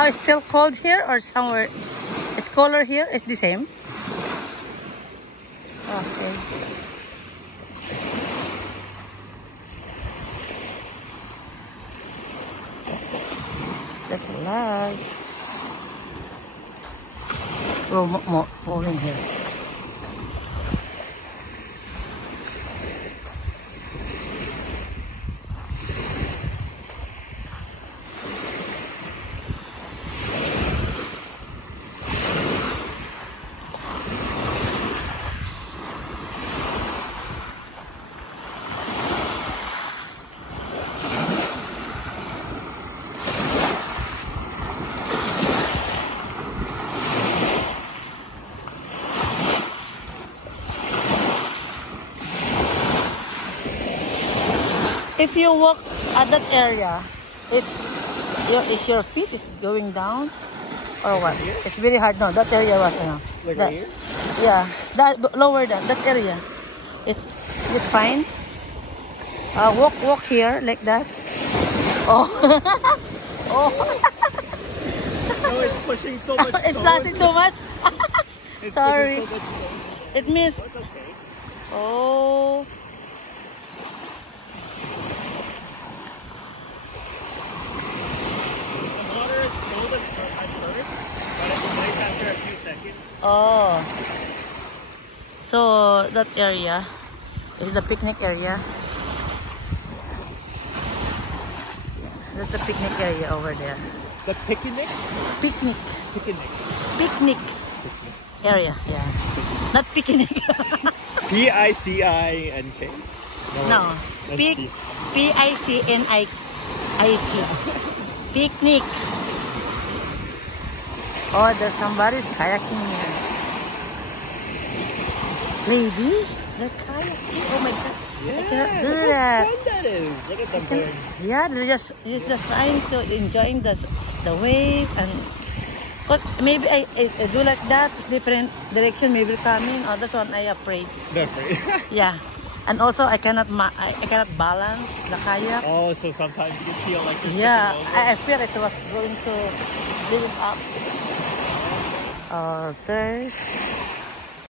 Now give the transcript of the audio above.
how it's still cold here or somewhere? It's colder here. It's the same. Okay. There's a lot. Oh, more in here. If you walk at that area, is your feet is going down or what? It's very hard. No, that area was, you know. Like that, right here? yeah, that lower down that area. It's fine. Walk here like that. Oh, oh. No, it's pushing so much. It's lasting too much. It's Sorry. pushing so much stone. It means. Oh, it's okay. Oh. The water is cold at first, but it's nice after a few seconds. Oh. So that area is the picnic area. That's the picnic area over there. The picnic? Picnic. Picnic. Picnic area, yeah. Not picnic. P-I-C-I-N-K? No. Let's see. P-I-C-N-I-C. Picnic. Oh, there's somebody's kayaking here. Ladies, they're kayaking. Oh my God. Yeah, I cannot do look that. how fun that is. Look at them going. Yeah, they're just trying to enjoying the wave and but maybe I do like that. It's different direction maybe coming. Oh, that's one I afraid. Definitely. Yeah, and also I cannot balance the kayak. Oh, so sometimes you feel like you're Yeah, tipping over. I feel it was going to build up. There's